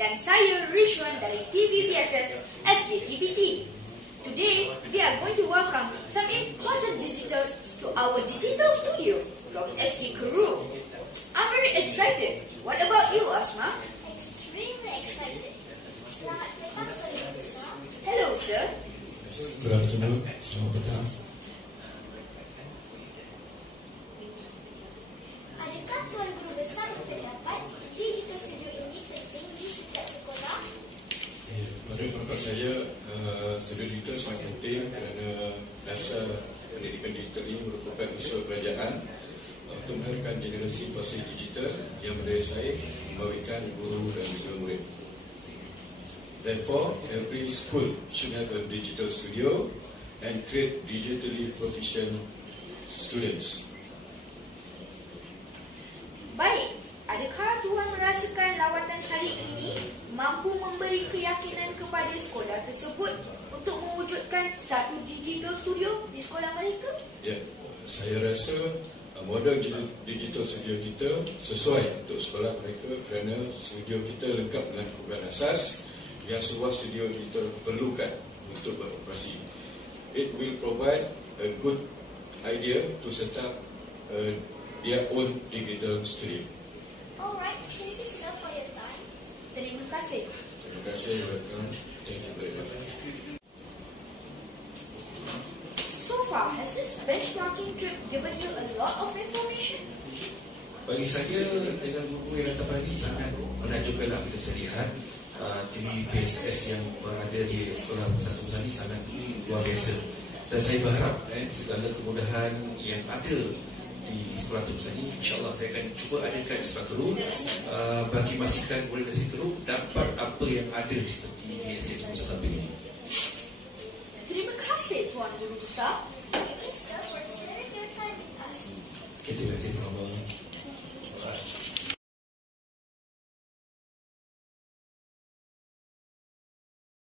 dan saya Rishwan dari TVBSS SDTBT. Today, we are going to welcome some important visitors to our digital studio from SD Kuru. I'm very excited. What about you, Asma? Extremely excited. Selamat datang, Tuan Guru Besar. Hello, sir. Good afternoon. Selamat petang. Adakah Tuan Guru Besar berpendapat digital studio ini penting di setiap sekolah? Ya, pada pendapat saya, studio digital sangat penting kerana dasar pendidikan digital ini merupakan usaha kerajaan untuk melahirkan generasi fasa digital yang berdaya saing, membawikan guru dan juga murid. Therefore, every school should have a digital studio and create digitally proficient students. Baik, adakah tuan merasakan lawatan hari ini mampu memberi keyakinan kepada sekolah tersebut untuk mewujudkan satu digital studio di sekolah mereka? Ya, saya rasa model digital studio kita sesuai untuk sekolah mereka kerana studio kita lengkap dengan keperluan asas yang sebuah studio digital perlukan untuk beroperasi. It will provide a good idea to set up their own digital studio. Alright, thank you sir for your time. Terima kasih. Terima kasih, welcome. Thank you very much. So far, has this benchmarking trip given you a lot of information? Bagi saya, dengan buku yang datang hari sangat menakjubkanlah bila saya lihat TVBSS yang berada di Sekolah Persatuan Besar ini sangat luar biasa. Dan saya berharap segala kemudahan yang ada di Sekolah Persatuan Besar ini, insyaAllah saya akan cuba adakan di Sekolah Kuru bagi memastikan murid dari Kuru dapat apa yang ada seperti di SDT Persatuan ini. Terima kasih, Tuan Guru Besar. Thank you sir for sharing your time with us. Okay, terima kasih sama-sama.